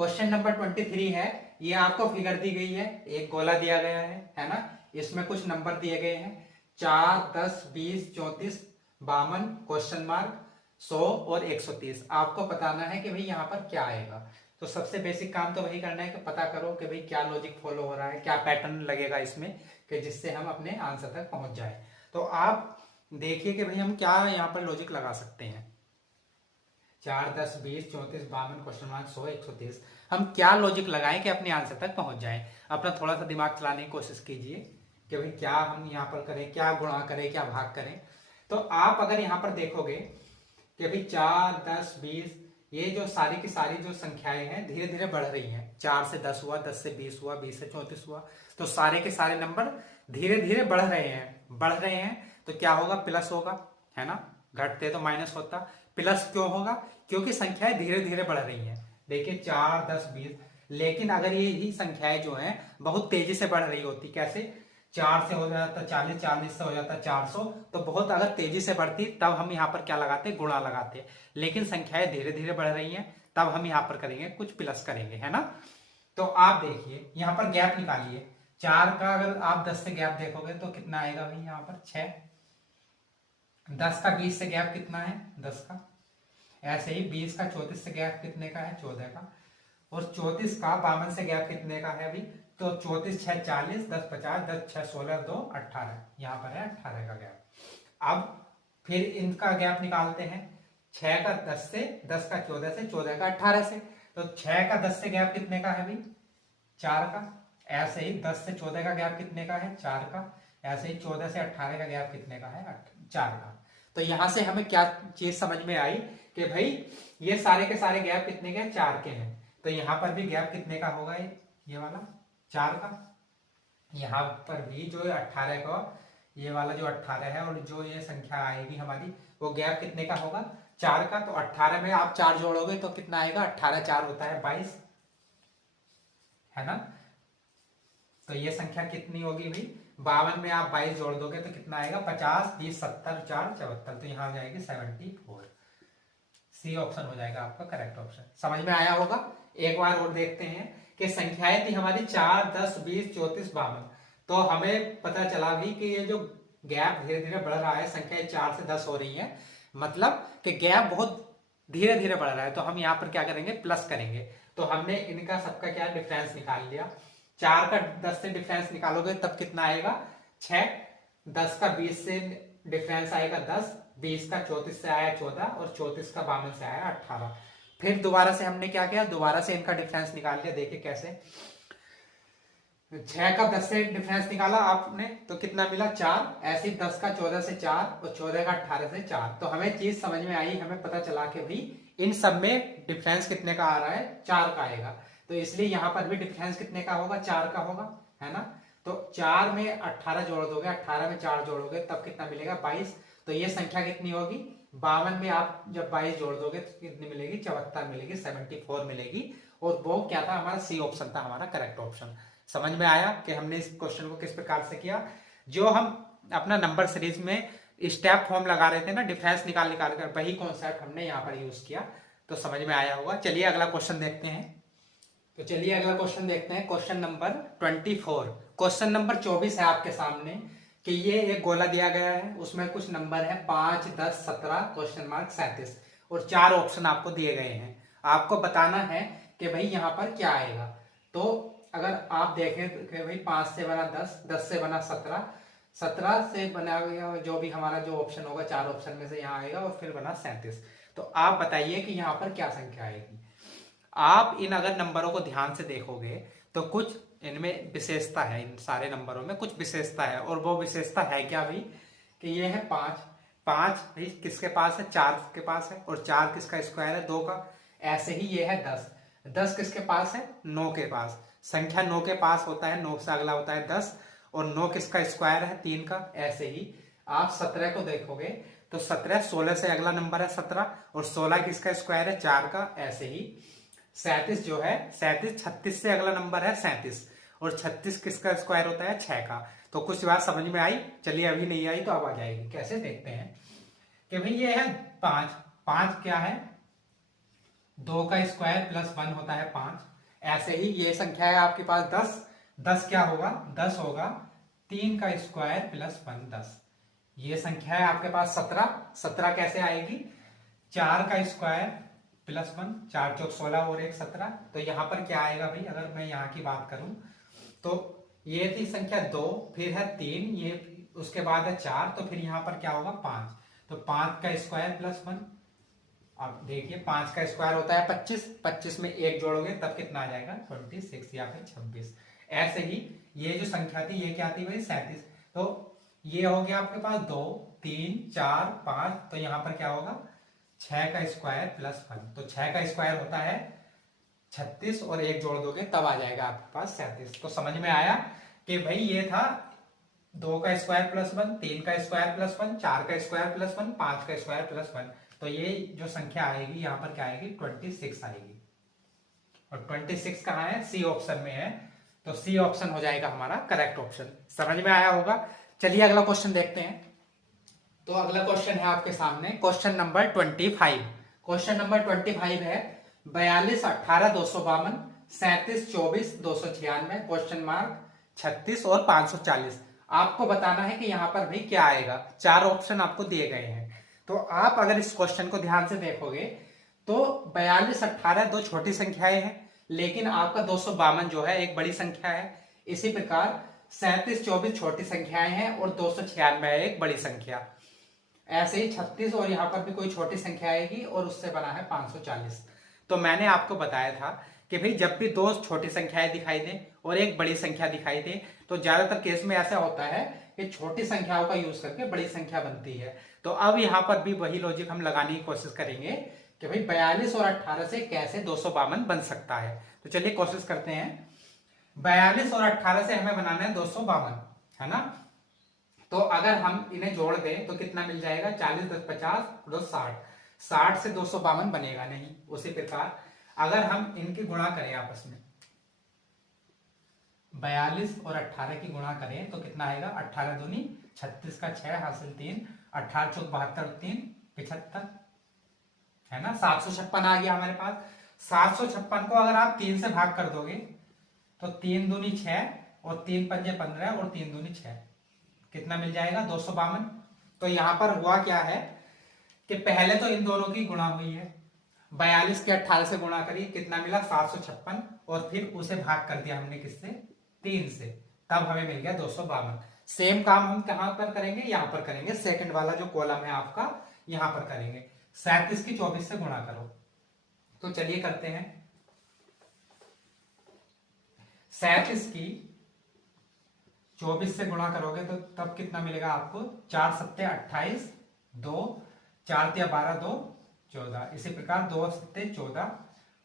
Question number 23 है। ये आपको फिगर दी गई है, एक गोला दिया गया है ना। इसमें कुछ नंबर दिए गए हैं 4, 10, 20, 34, 52, क्वेश्चन मार्क, 100 और 130। आपको बताना है कि भाई यहाँ पर क्या आएगा। तो सबसे बेसिक काम तो वही करना है कि पता करो कि भाई क्या लॉजिक फॉलो हो रहा है, क्या पैटर्न लगेगा इसमें कि जिससे हम अपने आंसर तक पहुंच जाए। तो आप देखिए कि भाई हम क्या यहाँ पर लॉजिक लगा सकते हैं। 4, 10, 20, 34, 52, क्वेश्चन मार्क, 100, 130। हम क्या लॉजिक लगाएं कि अपने आंसर तक पहुंच जाएं। अपना थोड़ा सा दिमाग चलाने की कोशिश कीजिए कि भाई क्या हम यहाँ पर करें, क्या गुणा करें, क्या भाग करें। तो आप अगर यहाँ पर देखोगे कि भाई 4, 10, 20, ये जो सारी की सारी जो संख्याएं हैं धीरे धीरे बढ़ रही हैं। 4 से 10 हुआ, 10 से 20 हुआ, 20 से 34 हुआ। तो सारे के सारे नंबर धीरे धीरे बढ़ रहे हैं। तो क्या होगा, प्लस होगा, है ना। घटते तो माइनस होता, प्लस क्यों होगा, क्योंकि संख्याएं धीरे धीरे बढ़ रही हैं। देखिए 4, 10, 20। लेकिन अगर ये ही संख्याएं जो हैं बहुत तेजी से बढ़ रही होती, कैसे, 4 से हो जाता 40, 40 से हो जाता 400, तो बहुत अगर तेजी से बढ़ती तब हम यहाँ पर क्या लगाते, गुणा लगाते। लेकिन संख्याएं धीरे धीरे बढ़ रही हैं, तब हम यहाँ पर करेंगे कुछ प्लस करेंगे, है ना। तो आप देखिए यहाँ पर गैप निकालिए। 4 का अगर आप 10 से गैप देखोगे तो कितना आएगा भाई, यहाँ पर 6। 10 का 20 से गैप कितना है, 10 का। ऐसे ही 20 का 34 से गैप कितने का है, 14 का। और 34 का 52 से गैप कितने का है अभी, तो 34, 6, 40, 10, 50, 10, 6, 16, 2, 18। यहाँ पर है 18 का गैप। अब फिर इनका गैप निकालते हैं। 6 का 10 से, 10 का 14 से, 14 का 18 से। तो 6 का 10 से गैप कितने का है भाई, 4 का। ऐसे ही 10 से 14 का गैप कितने का है, 4 का। ऐसे ही 14 से 18 का गैप कितने का है, 4 का। तो यहां से हमें क्या चीज समझ में आई कि भाई ये सारे के सारे गैप कितने के, 4 के हैं। तो यहाँ पर भी गैप कितने का होगा, ये वाला 4 का। यहाँ पर भी जो 18 का, ये वाला जो 18 है, और जो ये संख्या आएगी हमारी, वो गैप कितने का होगा, 4 का। तो 18 में आप 4 जोड़ोगे तो कितना आएगा, 18, 4 होता है 22, है ना। तो ये संख्या कितनी होगी भाई, 52 में आप 22 जोड़ दोगे तो कितना आएगा, 50, 30, 70, 4, 74। तो यहाँ आ जाएगी 74। सी ऑप्शन हो जाएगा आपका करेक्ट ऑप्शन। समझ में आया होगा। एक बार और देखते हैं कि संख्याएं थी हमारी 4, 10, 20, 34, 52। तो हमें पता चला भी कि ये जो गैप धीरे धीरे बढ़ रहा है, संख्याएं 4 से 10 हो रही है, मतलब कि गैप बहुत धीरे धीरे बढ़ रहा है। तो हम यहाँ पर क्या करेंगे, प्लस करेंगे। तो हमने इनका सबका क्या डिफरेंस निकाल लिया। 4 का 10 से डिफरेंस निकालोगे तब कितना आएगा, 6। 10 का 20 से डिफरेंस आएगा 10। 20 का 34 से आया 14, और 34 का 52 से आया 18। फिर दोबारा से हमने क्या किया, दोबारा से इनका डिफरेंस निकाल लिया। देखिए कैसे, 6 का 10 से डिफरेंस निकाला आपने तो कितना मिला, 4। ऐसे ही 10 का 14 से 4, और 14 का 18 से 4। तो हमें चीज समझ में आई, हमें पता चला कि भाई इन सब में डिफरेंस कितने का आ रहा है, 4 का आएगा। तो इसलिए यहां पर भी डिफरेंस कितने का होगा, 4 का होगा, है ना। तो 4 में 18 जोड़ दोगे, 18 में 4 जोड़ोगे तब कितना मिलेगा, 22। तो ये संख्या कितनी होगी, 52 में आप जब 22 जोड़ दोगे तो कितनी मिलेगी, 74 मिलेगी, 74 मिलेगी। और वो क्या था, हमारा सी ऑप्शन था हमारा करेक्ट ऑप्शन। समझ में आया कि हमने इस क्वेश्चन को किस प्रकार से किया। जो हम अपना नंबर सीरीज में स्टेप फॉर्म लगा रहे थे ना, डिफरेंस निकाल निकाल कर, वही कॉन्सेप्ट हमने यहाँ पर यूज किया। तो समझ में आया होगा। चलिए अगला क्वेश्चन देखते हैं। तो चलिए अगला क्वेश्चन देखते हैं, क्वेश्चन नंबर 24। क्वेश्चन नंबर 24 है आपके सामने कि ये एक गोला दिया गया है, उसमें कुछ नंबर है 5, 10, 17, क्वेश्चन मार्क 37, और 4 ऑप्शन आपको दिए गए हैं। आपको बताना है कि भाई यहाँ पर क्या आएगा। तो अगर आप देखें कि भाई 5 से बना 10, 10 से बना 17, 17 से बना जो भी हमारा जो ऑप्शन होगा, 4 ऑप्शन में से यहाँ आएगा, और फिर बना 37। तो आप बताइए कि यहाँ पर क्या संख्या आएगी। आप इन अगर नंबरों को ध्यान से देखोगे तो कुछ इनमें विशेषता है, इन सारे नंबरों में कुछ विशेषता है। और वो विशेषता है क्या भाई, कि ये है 5। 5 भाई किसके पास है, 4 के पास है, और 4 किसका स्क्वायर है, 2 का। ऐसे ही ये है 10। 10 किसके पास है, 9 के पास। संख्या 9 के पास होता है, 9 से अगला होता है 10, और 9 किसका स्क्वायर है, 3 का। ऐसे ही आप 17 को देखोगे तो 17 16 से अगला नंबर है 17, और 16 किसका स्क्वायर है, 4 का। ऐसे ही 37 जो है, 37 36 से अगला नंबर है 37, और 36 किसका स्क्वायर होता है, 6 का। तो कुछ बात समझ में आई। चलिए अभी नहीं आई तो अब आ जाएगी। कैसे देखते हैं कि भाई ये है 5। 5 क्या है, 2 का स्क्वायर प्लस 1 होता है 5। ऐसे ही ये संख्या है आपके पास 10। 10 क्या होगा? 10 होगा 3 का स्क्वायर प्लस 1 10। ये संख्या है आपके पास 17। 17 कैसे आएगी? 4 का स्क्वायर प्लस 1, 4 चौक 16 और 1 17। तो यहां पर क्या आएगा भाई? अगर मैं यहाँ की बात करूं तो ये थी संख्या 2, फिर है 3, ये उसके बाद है 4, तो फिर यहां पर क्या होगा? 5। तो 5 का स्क्वायर प्लस 1। अब देखिए 5 का स्क्वायर होता है 25, 25 में 1 जोड़ोगे तब कितना आ जाएगा? 26 या फिर 26। ऐसे ही ये जो संख्या थी ये क्या थी भाई? 37। तो ये हो गया आपके पास 2 3 4 5, तो यहां पर क्या होगा? 6 का स्क्वायर प्लस 1। तो 6 का स्क्वायर होता है 36 और 1 जोड़ दोगे तब आ जाएगा आपके पास 37। तो समझ में आया कि भाई ये था 2 का स्क्वायर प्लस 1, 3 का स्क्वायर प्लस 1, 4 का स्क्वायर प्लस 1, 5 का स्क्वायर प्लस 1। तो ये जो संख्या आएगी यहाँ पर क्या आएगी? 26 आएगी। और 26 कहाँ है? सी ऑप्शन में है। तो सी ऑप्शन हो जाएगा हमारा करेक्ट ऑप्शन। समझ में आया होगा। चलिए अगला क्वेश्चन देखते हैं। तो अगला क्वेश्चन है आपके सामने क्वेश्चन नंबर 25। क्वेश्चन नंबर 25 है 42 18 252 37 24 296 क्वेश्चन मार्क 36 और 540। आपको बताना है कि यहाँ पर भी क्या आएगा। 4 ऑप्शन आपको दिए गए हैं। तो आप अगर इस क्वेश्चन को ध्यान से देखोगे तो 42 18 दो छोटी संख्याएं हैं, लेकिन आपका 252 जो है एक बड़ी संख्या है। इसी प्रकार 37 24 छोटी संख्याएं हैं और 296 है एक बड़ी संख्या। ऐसे ही 36 और यहाँ पर भी कोई छोटी संख्या आएगी और उससे बना है 540। तो मैंने आपको बताया था कि भाई जब भी दो छोटी संख्याएं दिखाई दें और एक बड़ी संख्या दिखाई दे तो ज्यादातर केस में ऐसा होता है कि छोटी संख्याओं का यूज करके बड़ी संख्या बनती है। तो अब यहाँ पर भी वही लॉजिक हम लगाने की कोशिश करेंगे कि भाई 42 और 18 से कैसे 252 बन सकता है। तो चलिए कोशिश करते हैं। 42 और 18 से हमें बनाना है 252, है ना। तो अगर हम इन्हें जोड़ दें तो कितना मिल जाएगा? 40 10 50 और 60। 60 से 252 बनेगा नहीं। उसी प्रकार अगर हम इनकी गुणा करें आपस में, 42 और 18 की गुणा करें तो कितना आएगा? 18 दूनी 36 का 6 हासिल 3, 18 चौक 72 3 75, है ना। 756 आ गया हमारे पास। 756 को अगर आप 3 से भाग कर दोगे तो 3 दूनी 6 और 3 पंजे 15 और 3 दूनी 6, कितना मिल जाएगा? 252। तो यहां पर हुआ क्या है कि पहले तो इन दोनों की गुणा हुई है। 42 के 18 से गुणा करिए, कितना मिला? 756, और फिर उसे भाग कर दिया हमने किससे? 3 से, तब हमें मिल गया 252। सेम काम हम कहां पर करेंगे? यहां पर करेंगे। सेकंड वाला जो कॉलम है आपका यहां पर करेंगे। 37 की 24 से गुणा करो। तो चलिए करते हैं। 37 की 24 से गुणा करोगे तो तब कितना मिलेगा आपको? 4 सत्ते 28, 2 4 तिया 12 2 14। इसी प्रकार 2 सत्ते 14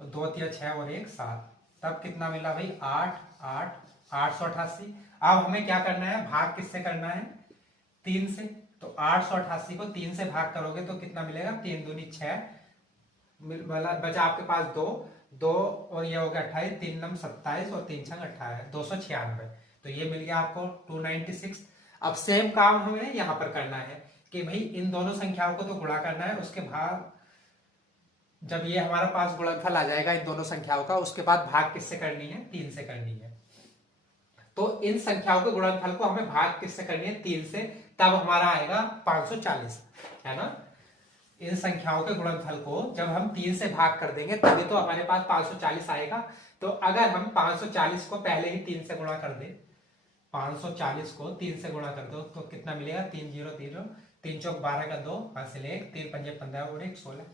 और 2 तिया 6 और 1 7, तब कितना मिला भाई? 8 8 888। अब हमें क्या करना है? भाग किससे करना है? 3 से। तो 888 को 3 से भाग करोगे तो कितना मिलेगा? 3 दूनी 6, बचा आपके पास 2 2 और ये हो गया 28, 3 नम 27 और 3 छंग 18, 296। तो ये मिल गया आपको 296। अब सेम काम हमें यहां पर करना है कि भाई इन दोनों संख्याओं को तो गुणा करना है, उसके भाग जब ये हमारे पास गुणनफल आ जाएगा इन दोनों संख्याओं का, उसके बाद भाग किससे करनी है? 3 से करनी है। तो इन संख्याओं के गुणनफल को हमें भाग किससे करनी है? 3 से, तब हमारा आएगा 540, है ना। इन संख्याओं के गुणनफल को जब हम 3 से भाग कर देंगे तभी तो हमारे पास 540 आएगा। तो अगर हम 540 को पहले ही 3 से गुणा कर दें, 540 को 3 से गुणा कर दो तो कितना मिलेगा? 3 0 0, 3 चौक 12 का 2 हासिल 1, 3 पंजे 15 और 1 16।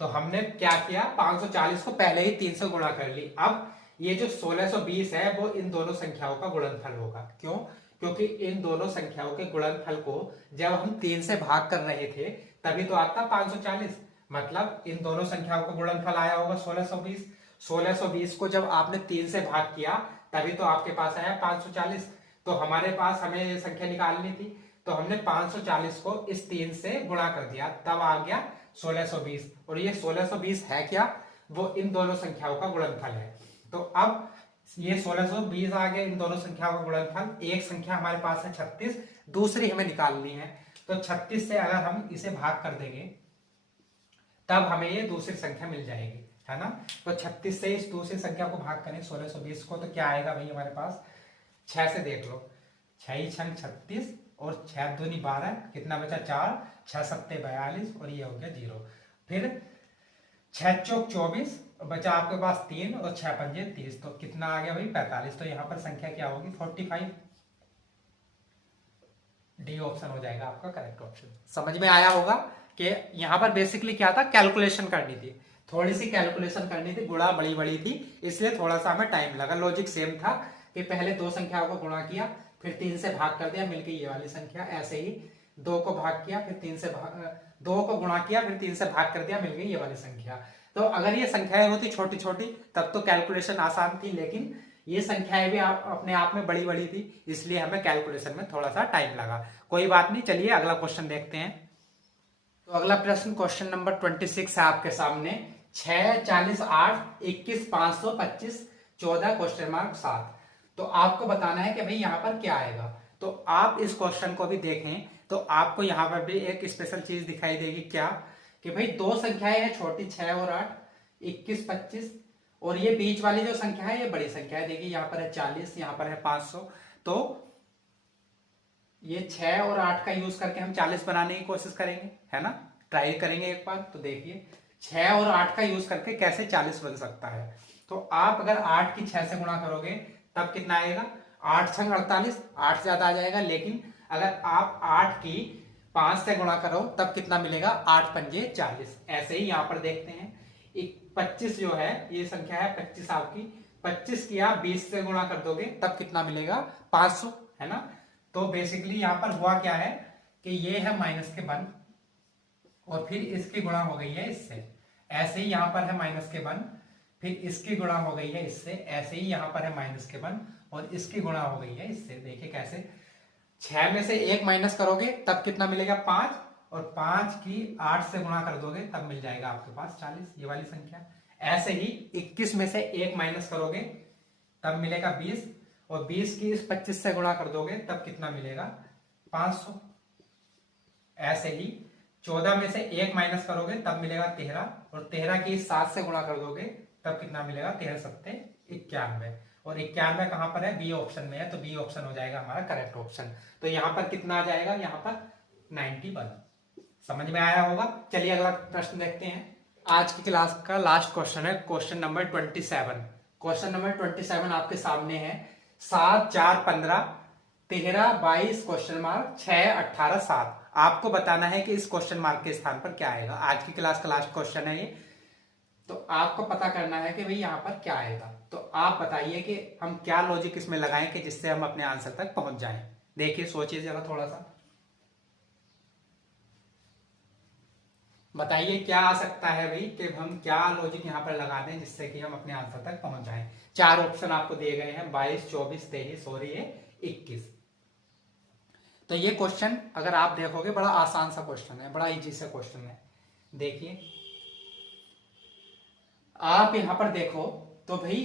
तो हमने क्या किया? 540 को पहले ही 3 से गुणा कर ली। अब ये जो 1620 है वो इन दोनों संख्याओं का गुणनफल होगा। क्यों? क्योंकि इन दोनों संख्याओं के गुणनफल को जब हम 3 से भाग कर रहे थे तभी तो आता 540। मतलब इन दोनों संख्याओं का गुणनफल आया होगा 1620। 1620 को जब आपने 3 से भाग किया तभी तो आपके पास आया 540। तो हमारे पास हमें ये संख्या निकालनी थी, तो हमने 540 को इस 3 से गुणा कर दिया, तब आ गया 1620। और ये 1620 है क्या? वो इन दोनों संख्याओं का गुणनफल है। तो अब ये 1620 आ गया इन दोनों संख्याओं का गुणनफल। एक संख्या हमारे पास है 36, दूसरी हमें निकालनी है। तो 36 से अगर हम इसे भाग कर देंगे तब हमें ये दूसरी संख्या मिल जाएगी, है ना। तो 36 से इस दूसरी संख्या को भाग करें 1620 को, तो क्या आएगा भाई हमारे पास, 6 से देख लो, 6 छंग 36 और 6 दूनी 12, कितना बचा 4, 6 सत्ते 42 और ये हो गया 0। फिर 6 चौक 24, बचा आपके पास 3 और 6 पंजे 30, तो कितना आ गया भाई 45। तो यहाँ पर संख्या क्या होगी 45। डी ऑप्शन हो जाएगा आपका करेक्ट ऑप्शन। समझ में आया होगा कि यहाँ पर बेसिकली क्या था, कैलकुलेशन करनी थी, थोड़ी सी कैलकुलेशन करनी थी, गुणा बड़ी बड़ी थी, इसलिए थोड़ा सा हमें टाइम लगा। लॉजिक सेम था कि पहले दो संख्याओं को गुणा किया, फिर 3 से भाग कर दिया, मिलकर ये वाली संख्या। ऐसे ही 2 को भाग किया, फिर 3 से 2 को गुणा किया, फिर 3 से भाग कर दिया, मिल गई ये वाली संख्या। तो अगर ये संख्याएं होती छोटी छोटी तब तो कैलकुलेशन आसान थी, लेकिन ये संख्याएं भी अपने आप में बड़ी बड़ी थी, इसलिए हमें कैलकुलेशन में थोड़ा सा टाइम लगा। कोई बात नहीं, चलिए अगला क्वेश्चन देखते हैं। तो अगला प्रश्न क्वेश्चन नंबर 26 है आपके सामने। 6 40 8 21 525 14 क्वेश्चन मार्क 7। तो आपको बताना है कि भाई यहाँ पर क्या आएगा। तो आप इस क्वेश्चन को भी देखें तो आपको यहाँ पर भी एक स्पेशल चीज दिखाई देगी, क्या कि भाई दो संख्याएं हैं छोटी, 6 और 8, 21 25, और ये बीच वाली जो संख्या है ये बड़ी संख्या है। देखिए यहाँ पर है 40, यहाँ पर है 500। तो ये 6 और 8 का यूज करके हम 40 बनाने की कोशिश करेंगे, है ना, ट्राई करेंगे एक बार। तो देखिए 6 और 8 का यूज करके कैसे 40 बन सकता है। तो आप अगर 8 की 6 से गुणा करोगे तब कितना आएगा, 8 छंग 48, 8 ज्यादा आ जाएगा। लेकिन अगर आप 8 की 5 से गुणा करो तब कितना मिलेगा, 8 पंजे 40। ऐसे ही यहाँ पर देखते हैं 25 जो है ये संख्या है 25 आपकी, 25 की आप 20 से गुणा कर दोगे तब कितना मिलेगा 500, है ना। तो बेसिकली यहाँ पर हुआ क्या है कि ये है माइनस के 1 और फिर इसकी गुणा हो गई है इससे। ऐसे ही यहाँ पर है माइनस के 1, फिर इसकी गुणा हो गई है इससे। ऐसे ही यहाँ पर है माइनस के 1 और इसकी गुणा हो गई है इससे। देखिए कैसे, 6 में से 1 माइनस करोगे तब कितना मिलेगा 5, और 5 की 8 से गुणा कर दोगे तब मिल जाएगा आपके पास 40, ये वाली संख्या। ऐसे ही 21 में से 1 माइनस करोगे तब मिलेगा 20, और 20 की इस 25 से गुणा कर दोगे तब कितना मिलेगा 500। ऐसे ही 14 में से 1 माइनस करोगे तब मिलेगा 13, और 13 की 7 से गुणा कर दोगे तब कितना मिलेगा 13 सत्ते 91, और 91 कहां पर है, बी ऑप्शन में है, तो बी ऑप्शन हो जाएगा हमारा करेक्ट ऑप्शन। तो यहां पर कितना आ जाएगा, यहां पर 91। समझ में आया होगा। चलिए अगला प्रश्न देखते हैं। आज की क्लास का लास्ट क्वेश्चन है क्वेश्चन नंबर 27। क्वेश्चन नंबर 27 आपके सामने है। 7 4 15 13 22 क्वेश्चन मार्क 6 18 7। आपको बताना है कि इस क्वेश्चन मार्क के स्थान पर क्या आएगा। आज की क्लास का लास्ट क्वेश्चन है ये, तो आपको पता करना है कि भाई यहाँ पर क्या आएगा। तो आप बताइए कि हम क्या लॉजिक इसमें लगाएं कि जिससे हम अपने आंसर तक पहुंच जाएं। देखिए सोचिए जरा थोड़ा सा, बताइए क्या आ सकता है भाई कि हम क्या लॉजिक यहाँ पर लगा दें जिससे कि हम अपने आंसर तक पहुंच जाएं। 4 ऑप्शन आपको दिए गए हैं, 22 24 23 और ये 21। तो ये क्वेश्चन अगर आप देखोगे बड़ा आसान सा क्वेश्चन है, बड़ा इजी सा क्वेश्चन है। देखिए आप यहां पर देखो तो भाई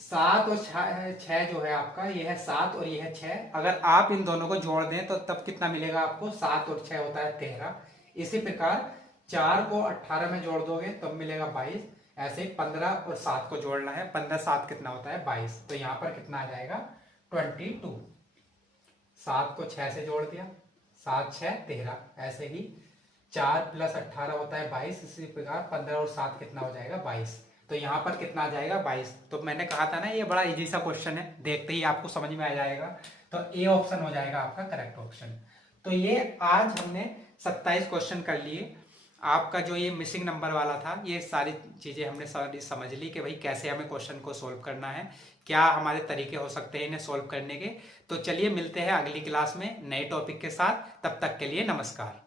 7 और 6 जो है आपका, ये है 7 और ये है 6। अगर आप इन दोनों को जोड़ दें तो तब कितना मिलेगा आपको, 7 और 6 होता है 13। इसी प्रकार 4 को 18 में जोड़ दोगे तब मिलेगा 22। ऐसे 15 और 7 को जोड़ना है, 15 7 कितना होता है 22। तो यहाँ पर कितना आ जाएगा 22। 7 को 6 से जोड़ दिया, 7 6 13। ऐसे ही 4 + 18 होता है 22। इसी प्रकार 15 और 7 कितना हो जाएगा 22। तो यहाँ पर कितना आ जाएगा 22। तो मैंने कहा था ना ये बड़ा इजी सा क्वेश्चन है, देखते ही आपको समझ में आ जाएगा। तो ए ऑप्शन हो जाएगा आपका करेक्ट ऑप्शन। तो ये आज हमने 27 क्वेश्चन कर लिए। आपका जो ये मिसिंग नंबर वाला था, ये सारी चीजें हमने सारी समझ ली कि भाई कैसे हमें क्वेश्चन को सोल्व करना है, क्या हमारे तरीके हो सकते हैं इन्हें सोल्व करने के। तो चलिए मिलते हैं अगली क्लास में नए टॉपिक के साथ। तब तक के लिए नमस्कार।